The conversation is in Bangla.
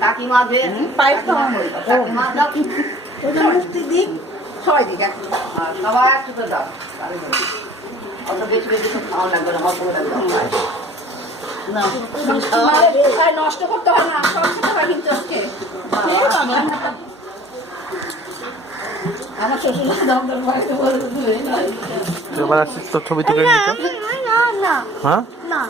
কাকিমা মুক্তি দিক সবাই দিক সবাই একটু দাও অত বেশি বেশি খাওয়া লাগবে না অল্প লাগবে নষ্ট করতে হয় না সব খেতে হয় কিন্তু আজকে আমার শ্বশুর এবার আসছিস তোর ছবি তুলে নিতে। হ্যাঁ না